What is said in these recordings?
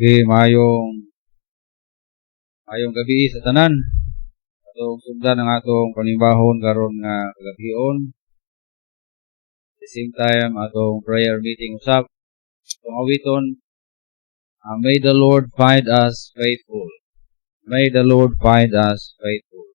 Okay, mayong gabi sa tanan. Atong sugdan ang atong panimbahon karon nga kagabion. At the same time, atong prayer meeting usap. Atong awiton, may the Lord find us faithful. May the Lord find us faithful.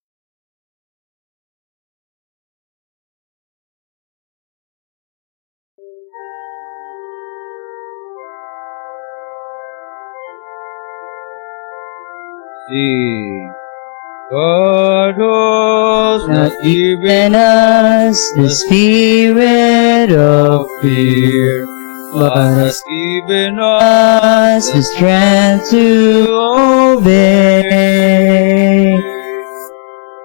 See, God has not given us the spirit of fear, but has given us us the strength to obey.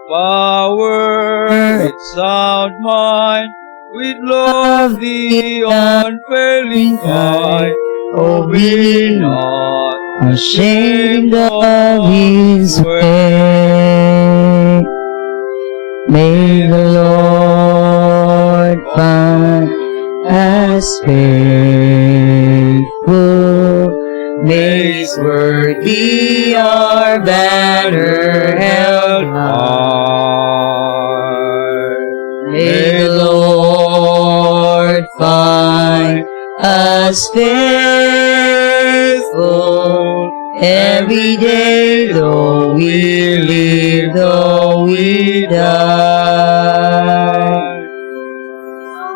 power, its sound mind, with love the unfailing fight. Oh, Be not ashamed of His way. May the Lord find us faithful. May His word be our banner held high. May the Lord find us faithful every day, though we live, though we die.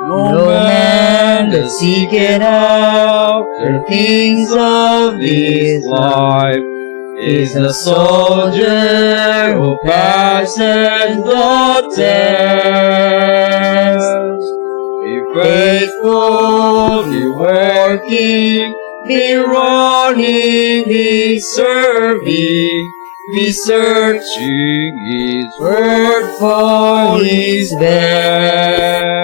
No man that seeketh after things of this life is a soldier who passes the test. Be faithful, be working, be running, be serving, be searching His word for His best.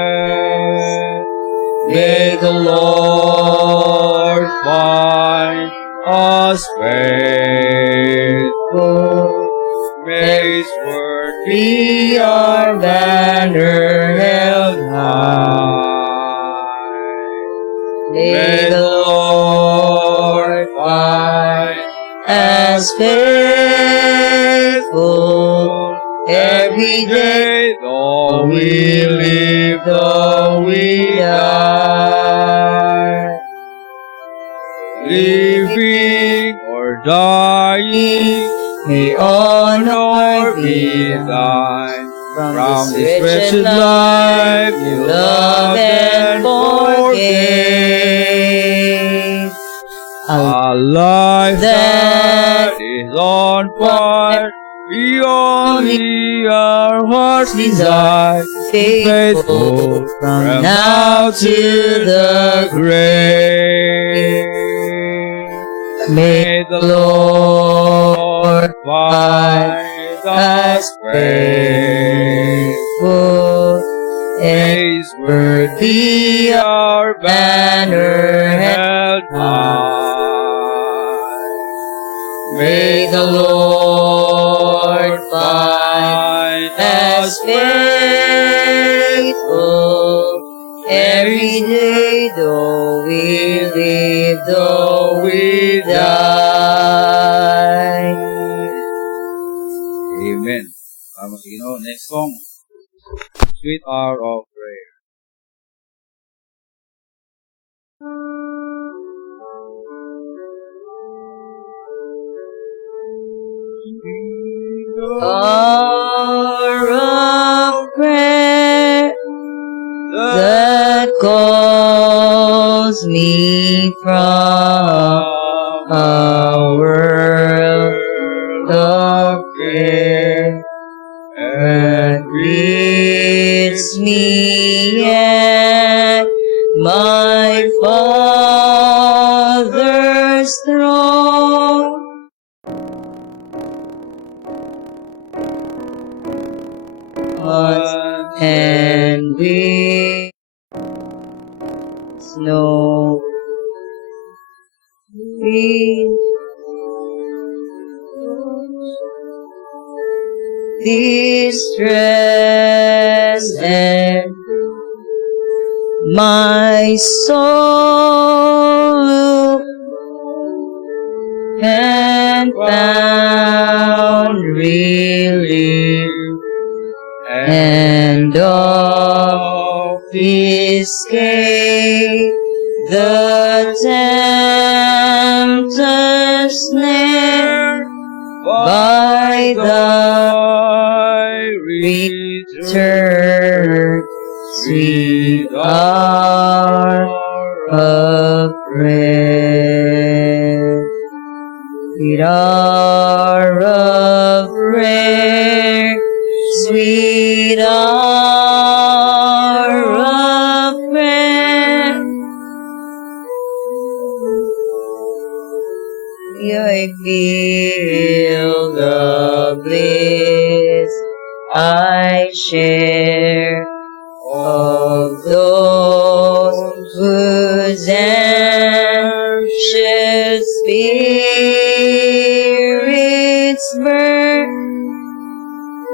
May the Lord find us faithful. May His word be our banner held high. May the Lord find us faithful every day, though we live, though we die. Living or dying, may honor be thine. From this wretched life you love and forgave. A life that is on fire, beyond our heart's desire, faithful from now to the grave. May the Lord find us faithful. May His word be our banner held high. May the Lord find us faithful every day, though we live, though we die. Amen. Salamat sa Ginoo. Next song, Sweet Hour of Prayer. Hour of prayer that calls me from a world of care, and greets me at my Father's throne. And we snow distress and my soul and found relief, and of escape the tempter's snare by thy return, sweet hour of prayer, sweet hour of prayer, sweet hour of prayer. I feel the bliss I share of those whose anxious spirits burn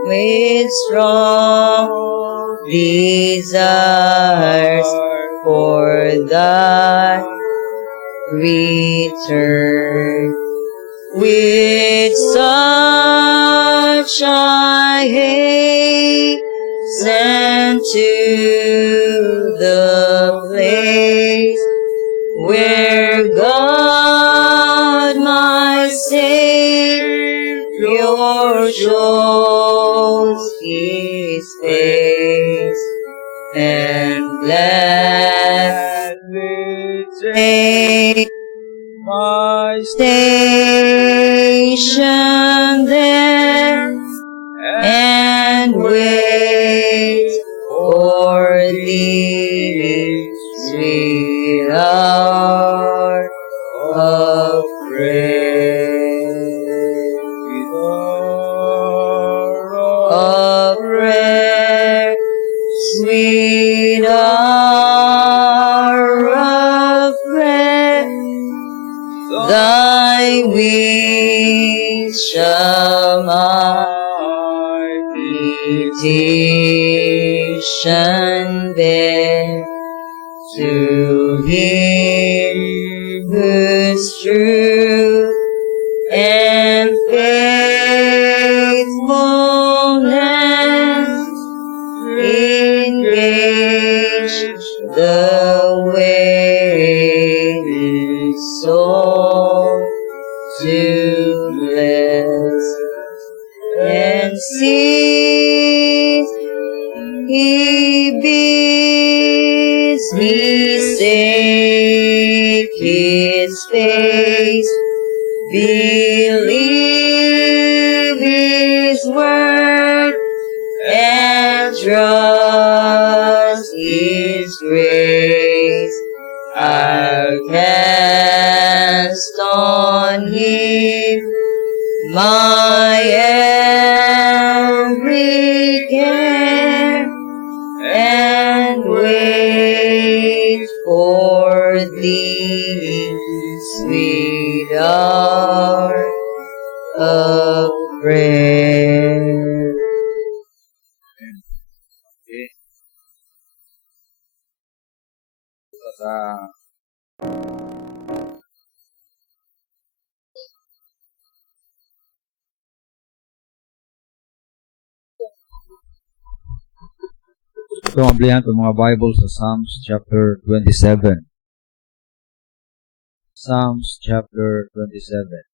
with strong desires for thy return. With such I hasten to the place where God my Savior shows His face, and gladly take my station there, and wait for Thee, sweet hour of prayer, sweet hour of prayer. Thy wings shall my petition bear to Him whose truth and faithfulness engage the waiting soul to bless. And see, He bids me seek His face, believe His word, and trust His grace. I'll cast on Him my every care, and wait for Thee, sweet hour of prayer. Okay. Sa ito ang ablihan ng mga Bible sa Psalms chapter 27. Psalms chapter 27.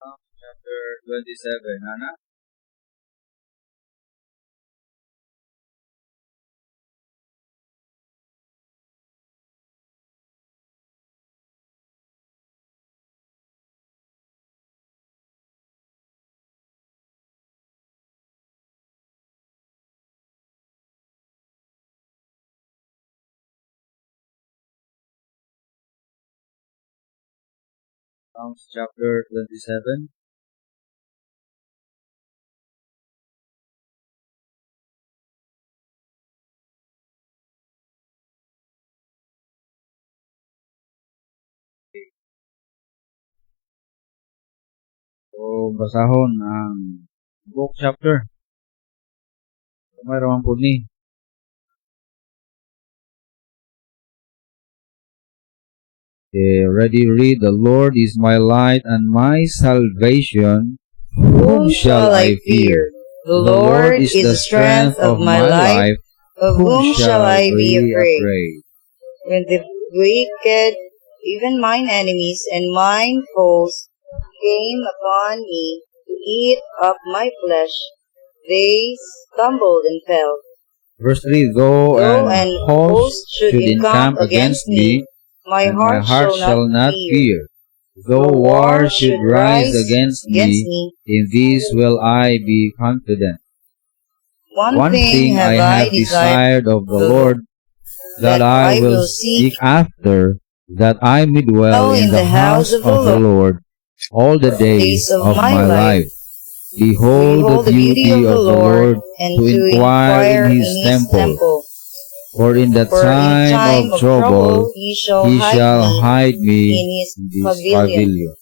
Psalms chapter 27. Ana? Psalms chapter 27. So, basahon ang book chapter. May raman po ni. Okay, ready, read. The Lord is my light and my salvation. Whom shall I fear? The Lord is the strength of my life. Of whom shall I be afraid? When the wicked, even mine enemies and mine foes, came upon me to eat up my flesh, they stumbled and fell. Verse 3, Though an host should encamp against me, my and heart shall not fear. Though war should rise against me, in this will I be confident. One thing I have desired of the Lord, that I will seek after, that I may dwell in the house of the Lord all the days of my life. Behold the beauty of the Lord, and to inquire in his temple. For in the time of trouble he he shall hide me in his in this pavilion. pavilion.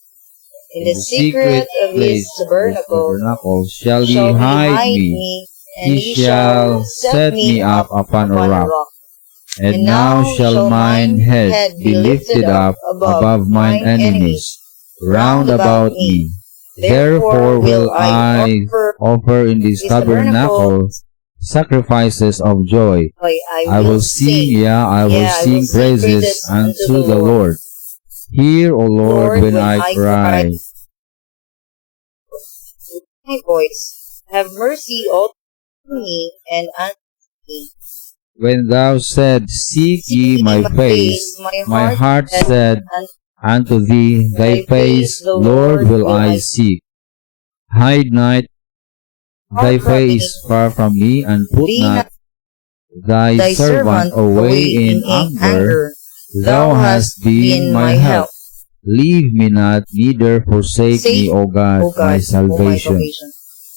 In the secret of his tabernacle shall he shall he hide hide me. me, and He shall set me up upon a rock. And now shall mine head be lifted up above mine enemies round about me. Therefore will I offer in this tabernacle sacrifices of joy. I will sing, I will sing praises unto the Lord. Hear, O Lord, when I cry. My voice, have mercy on me and answer me. When thou said, Seek ye my face, my heart said unto thee, Thy face, Lord, will I seek. Hide not thy face far from me, and put not thy servant away in anger. Thou hast been my help. Leave me not, neither forsake me, O God, my salvation.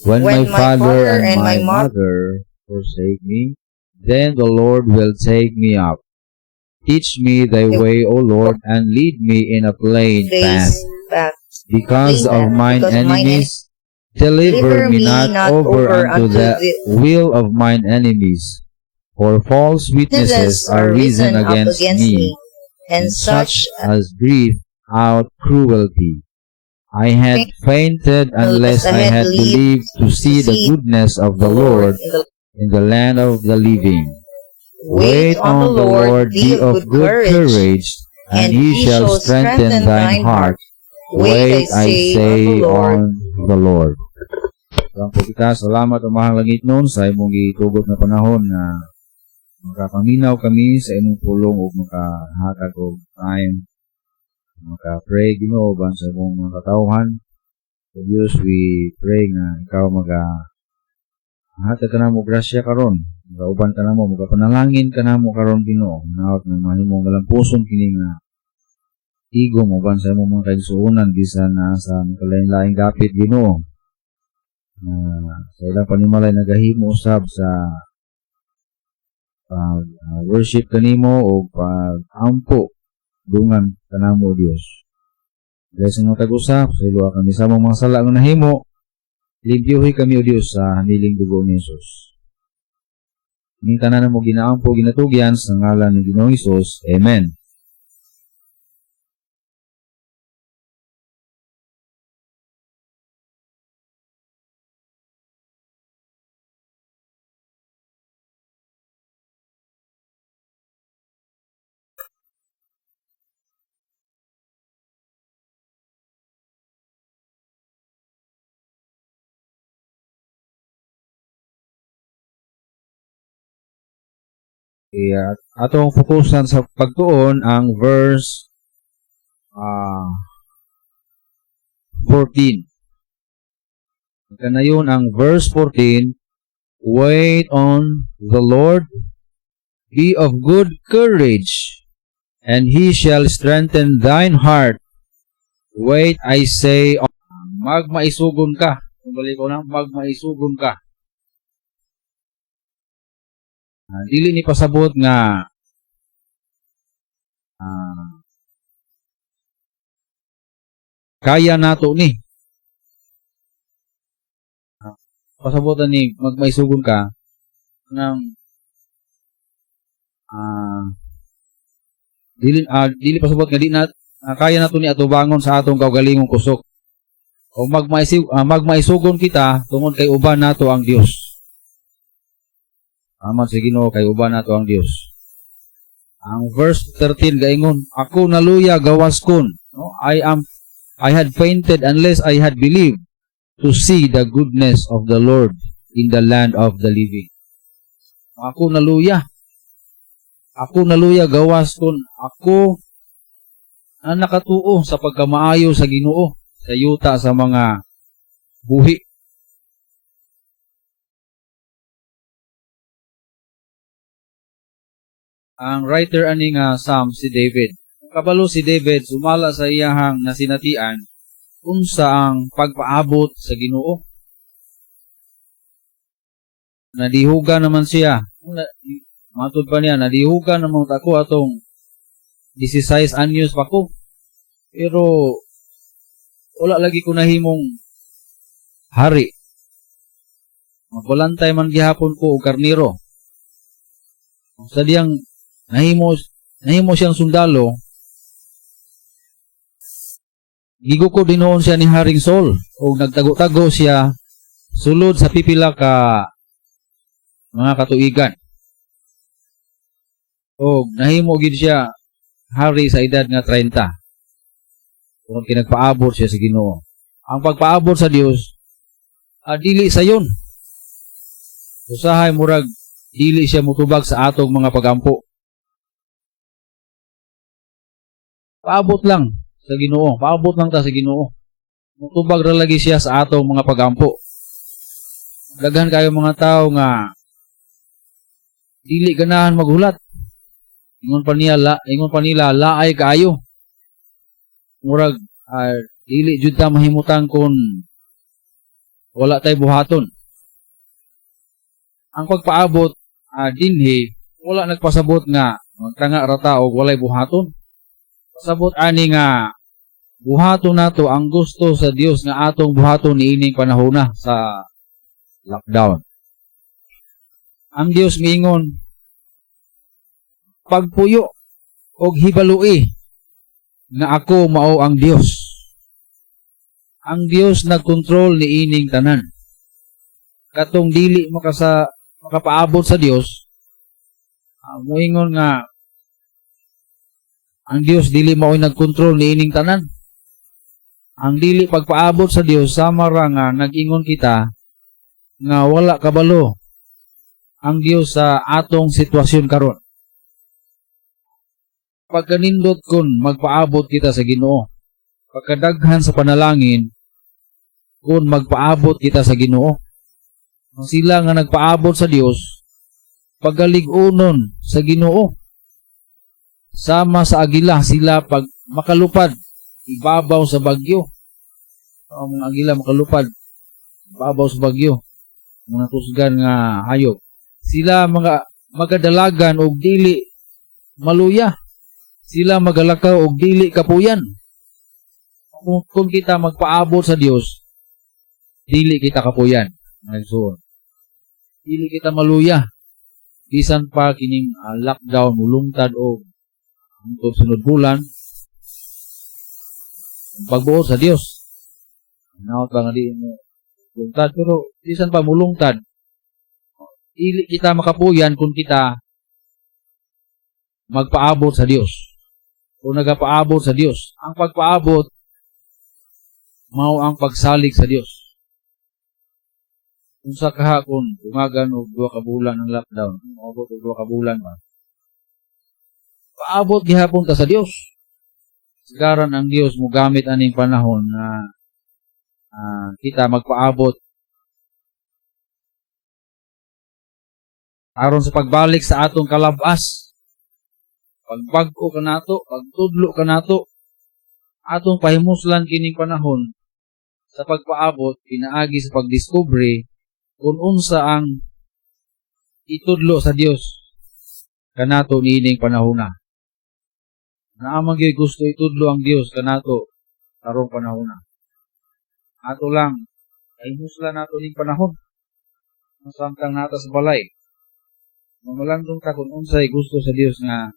When my father and my mother forsake me, then the Lord will take me up. Teach me thy way, O Lord, and lead me in a plain path. Because of mine enemies, deliver me not over unto the will of mine enemies. For false witnesses are risen against me, and such as breathe out cruelty. I had fainted unless I had believed to see the goodness of the Lord in the land of the living. Wait on the Lord, be of good courage, and he shall strengthen thine heart. Wait, I say, on the Lord. Ang po kita, salamat o mahal langit nun sa imong gitugot na panahon na makapaminaw kami sa imong pulong o makahatag o time. Maka-pray, Ginoo, ban sa imong mga katawhan. So Diyos, we pray na ikaw hatag ka na mo grasya karon. Magauban ka na mo, magapanalangin ka na mo karon, Ginoo. Naot na mahimong galampuson kini nga tigom uban sa imong mga kaigsuonan bisan na sa kalain-laing dapit, Ginoo. Sa ilang panimalay nagahimo usab sa worship kanimo o pag-ampo dungan kanamo Dios. Dahil sa mga tag-usap, sa ilo kami sa mga sala nga nahimo, limpyuhi kami o Dios sa haniling dugo ni Jesus. Ning tanan mo ginaampo ginatugyan sa ngalan ni Ginoong Hesus. Amen. Atong fokusan sa pagtuon ang verse 14. Kanayon ang verse 14, wait on the Lord, be of good courage, and he shall strengthen thine heart. Wait, I say, magmaisugon ka. Kung balik ko na, magmaisugon ka. Dili ni pasabot nga kaya nato ni. Pasabotan ni magmaisugon ka ng dili pasabot nga di na kaya nato ni atubangon sa atong kaugalingong kusok. O magmaisugon kita tungod kay uban nato ang Dios. Aman sa Ginoo kay uban nato ang Dios. Ang verse 13 gaingon, ako naluya gawas kon. No? I had fainted unless I had believed to see the goodness of the Lord in the land of the living. Ako naluya. Ako naluya gawas kon. Ako ang nakatuo sa pagkamaayo sa Ginoo, sa yuta sa mga buhi. Ang writer ani nga Psalm si David. kabalo si David sumala sa iyahang nasinatian unsa ang pagpaabot sa Ginoo. Nadihuga naman siya. Matod pa niya, nadihuga naman ako atong 16 anyos pa ko. Pero wala lagi ko nahimong hari. Magbalantay man gihapon ko og karniro. Sa diyang nahimo siyang sundalo, giguko dinoon siya ni Haring Saul o nagtago-tago siya sulod sa pipila ka mga katuigan. O nahimo gid siya hari sa edad nga 30. Kung kinagpaabot siya sa Ginoo. Ang pagpaabot sa Dios dili sayon. Usahay murag dili siya mutubag sa atong mga pagampo. Paabot lang sa Ginoo. Paabot lang ta sa Ginoo. Mutubag ra lagi siya sa atong mga pagampo. Daghan kayo mga tao nga dili ganahan maghulat. Ingon pa nila laay kaayo. Murag dili jud ta mahimutan kun wala tay buhaton. Ang pagpaabot dinhi wala nagpasabot nga magtanga ra ta og walay buhaton. Pasabot ani nga buhaton nato ang gusto sa Dios nga atong buhaton niining panahona sa lockdown. Ang Dios miingon pagpuyo og hibalui nga ako mao ang Dios. Ang Dios nagkontrol ni ining tanan. Katong dili makapaabot sa Dios, moingon nga ang Dios dili mao nagkontrol ni ining tanan. Ang dili pagpaabot sa Dios sama ra nga nag-ingon kita nga wala kabalo ang Dios sa atong sitwasyon karon. Pagkanindot kun magpaabot kita sa Ginoo, pagkadaghan sa panalangin kun magpaabot kita sa Ginoo. Ang sila nga nagpaabot sa Dios, pagalig-unon sa Ginoo. Sama sa agila sila pag makalupad ibabaw sa bagyo. Ang mga agila makalupad ibabaw sa bagyo. Mga tusgan nga hayop. Sila mga magadalagan og dili maluya. Sila magalakaw og dili kapuyan. Kung kita magpaabot sa Dios, dili kita kapuyan. Nagsuon. Dili kita maluya. Bisan pa kining lockdown mulungtad og hangtod sunod bulan. Pagbuot sa Dios. Naot ba nga di mo mulungtad, pero bisan pa mulungtad, dili kita makapuyan kung kita magpaabot sa Dios. Kung nagapaabot sa Dios. Ang pagpaabot, mao ang pagsalig sa Dios. Kung sa kahapon, tumagan o 2 ka bulan ng lockdown, umabot o 2 ka bulan ba? Paabot gihapon ta sa Dios. Sigaran ang Dios mo gamit aning panahon na kita magpaabot aron sa pagbalik sa atong kalabas. Pagbag-o ka nato, pagtudlo ka nato, atong pahimuslan kining panahon sa pagpaabot, pinaagi sa pagdiscovery kung unsa ang itudlo sa Dios kanato niining panahona. Naamang gyud gusto itudlo ang Dios kanato karong panahona. Ato lang pahimuslan nato ning panahon. Masamtang nata sa balay. Mamulandong ta kung unsay gusto sa Dios nga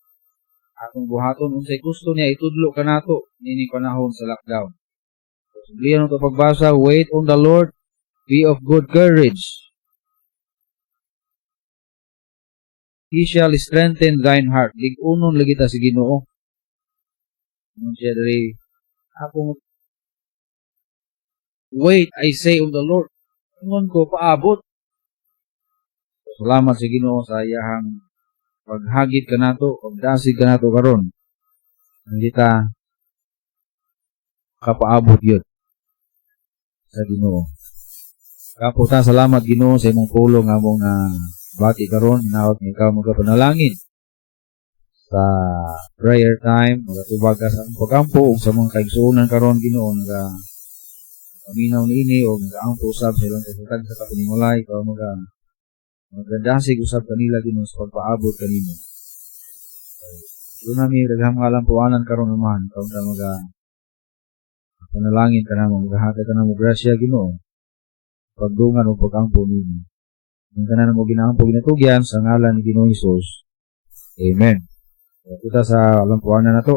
atong buhaton, unsay gusto niya itudlo kanato nining panahon sa lockdown. Sublihan ito pagbasa, wait on the Lord, be of good courage. He shall strengthen thine heart. Lig-unon lagi ta sa Ginoo. Nung siya diri, akong wait, I say on the Lord. Ngon ko paabot. Salamat sa Ginoo sa iyahang paghagit ka nato, pagdasig ka nato karon. Hindi ta kapaabot yun sa Ginoo. Kapo ta, salamat Ginoo sa imong pulong among na bati karon, inaot nga ikaw magapanalangin sa prayer time, magatubag ka sa pag-ampo o sa mga kaigsuunan karon Ginoo nga paminaw niini o nagaampo usab sa ilang kasutag sa kapaningulay o magdasig usab kanila Ginoo sa pagpaabot kanimo. Doon namin daghang mga lampuanan karon naman karon ta panalangin ka na maghatag ka na mo grasya Ginoo pagdungan o pag-ampo nimo. Ang tanan mo ginaampo ginatugyan sa ngalan ni Ginoong Hesus. Amen. Kita sa lampuanan na to.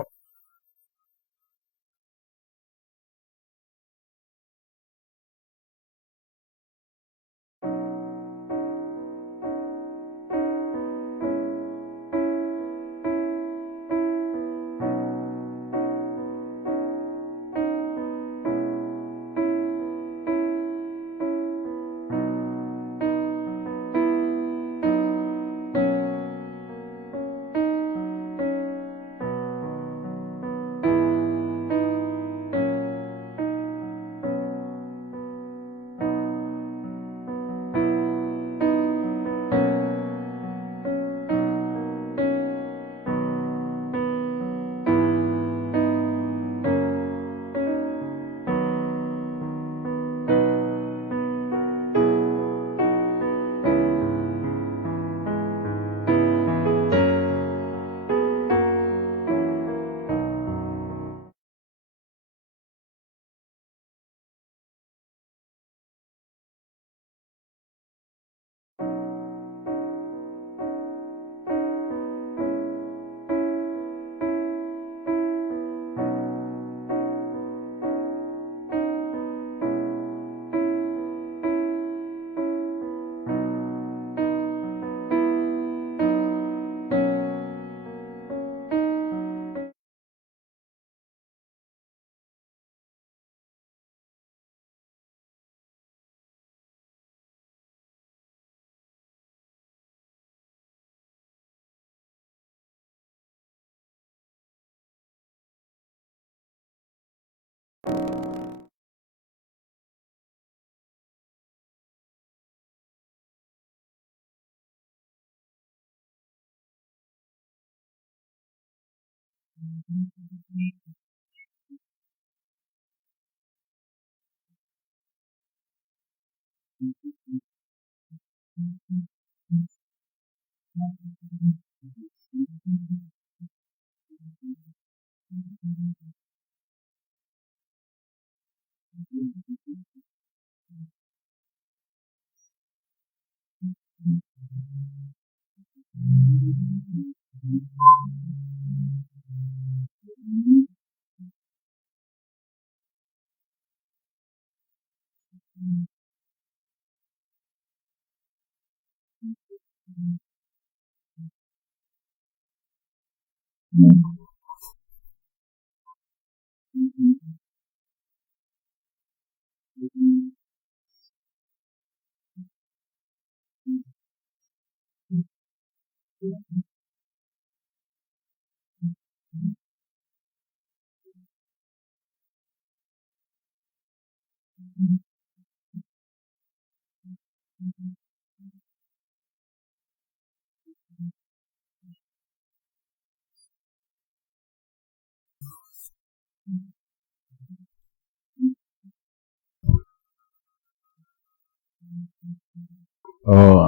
Oh,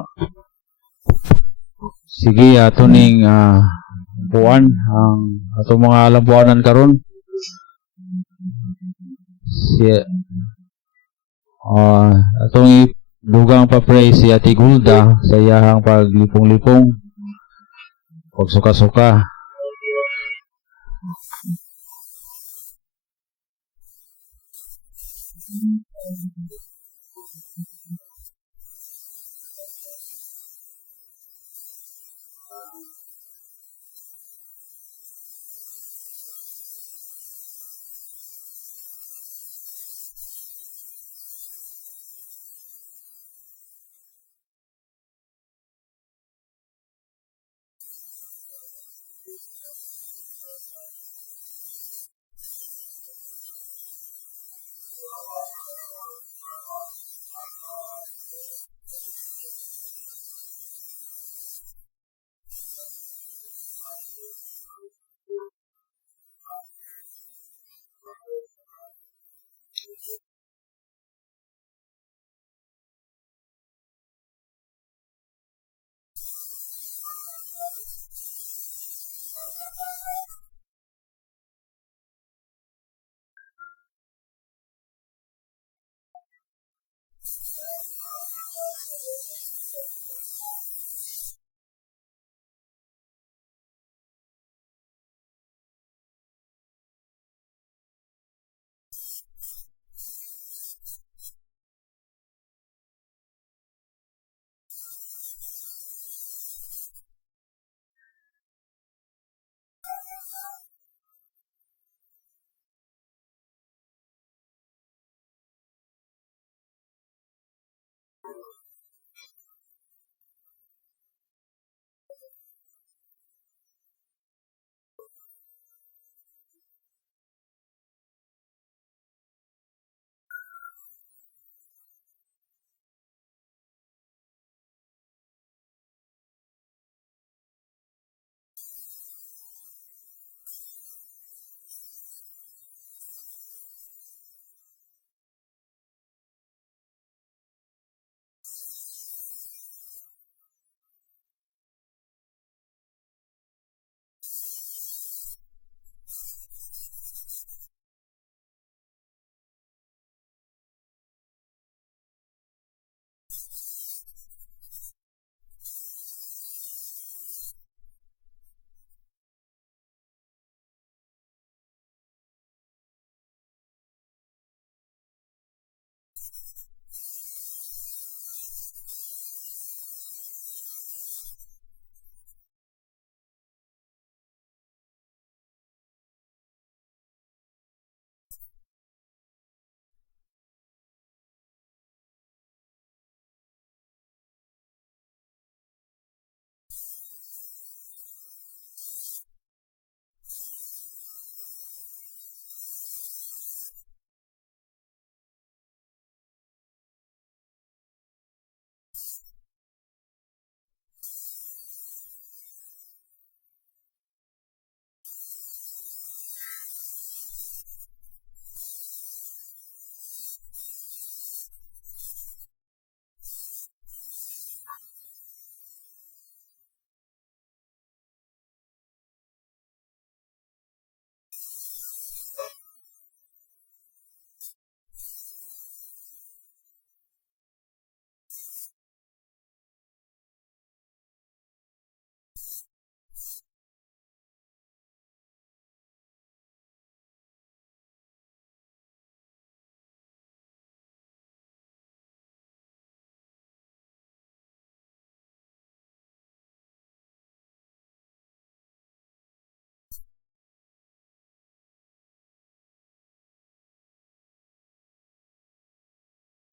sige ato ning buwan ang ato mga lampuanan karon. Si atong dugang pa-pray si Ate Gulda sa iyahang paglipong-lipong pagsuka-suka.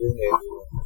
Okay.